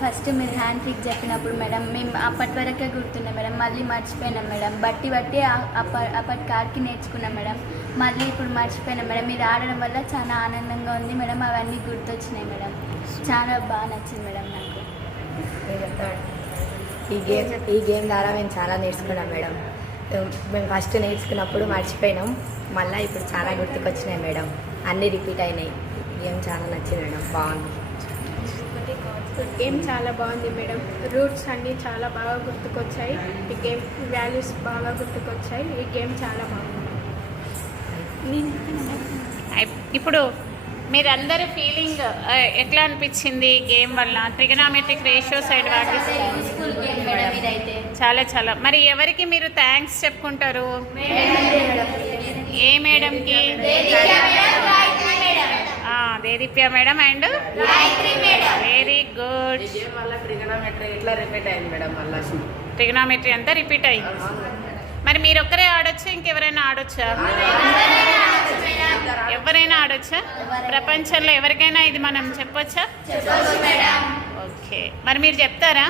First మీరు hand trick చెప్పినప్పుడు madam మేము అప్పటి వరకే గుర్తున్నాం మేడం, మళ్ళీ మర్చిపోయినాం మేడం. బట్టి అప్పటి కాడికి నేర్చుకున్నాం మేడం, మళ్ళీ ఇప్పుడు మర్చిపోయినాం మేడం. మీరు ఆడడం వల్ల చాలా ఆనందంగా ఉంది మేడం, అవన్నీ గుర్తొచ్చినాయి మేడం. చాలా బాగా నచ్చింది మేడం నాకు. ఈ గేమ్ ద్వారా మేము చాలా నేర్చుకున్నాం మేడం. మేము ఫస్ట్ నేర్చుకున్నప్పుడు మర్చిపోయినాం, మళ్ళీ ఇప్పుడు చాలా గుర్తుకొచ్చినాయి మేడం. అన్నీ రిపీట్ అయినాయి. గేమ్ చాలా నచ్చింది మేడం, బాగుంది. గేమ్ చాలా బాగుంది మేడం. రూట్స్ అన్నీ చాలా బాగా గుర్తుకొచ్చాయి. ఈ గేమ్ వాల్యూస్ బాగా గుర్తుకొచ్చాయి. ఈ గేమ్ చాలా బాగుంది. ఇప్పుడు మీరందరూ ఫీలింగ్ ఎట్లా అనిపించింది గేమ్ వల్ల? ట్రిగనామెట్రిక్ రేషియో సైడ్ వాటి చాలా చాలా. మరి ఎవరికి మీరు థ్యాంక్స్ చెప్పుకుంటారు? ఏ మేడంకి? Dedeepya madam and very good. Trigonometry అంతా రిపీట్ అయింది. మరి మీరు ఒక్కరే ఆడొచ్చు, ఇంకెవరైనా ఆడొచ్చా? ఎవరైనా ఆడొచ్చా? ప్రపంచంలో ఎవరికైనా ఇది మనం చెప్పొచ్చా? ఓకే, మరి మీరు చెప్తారా?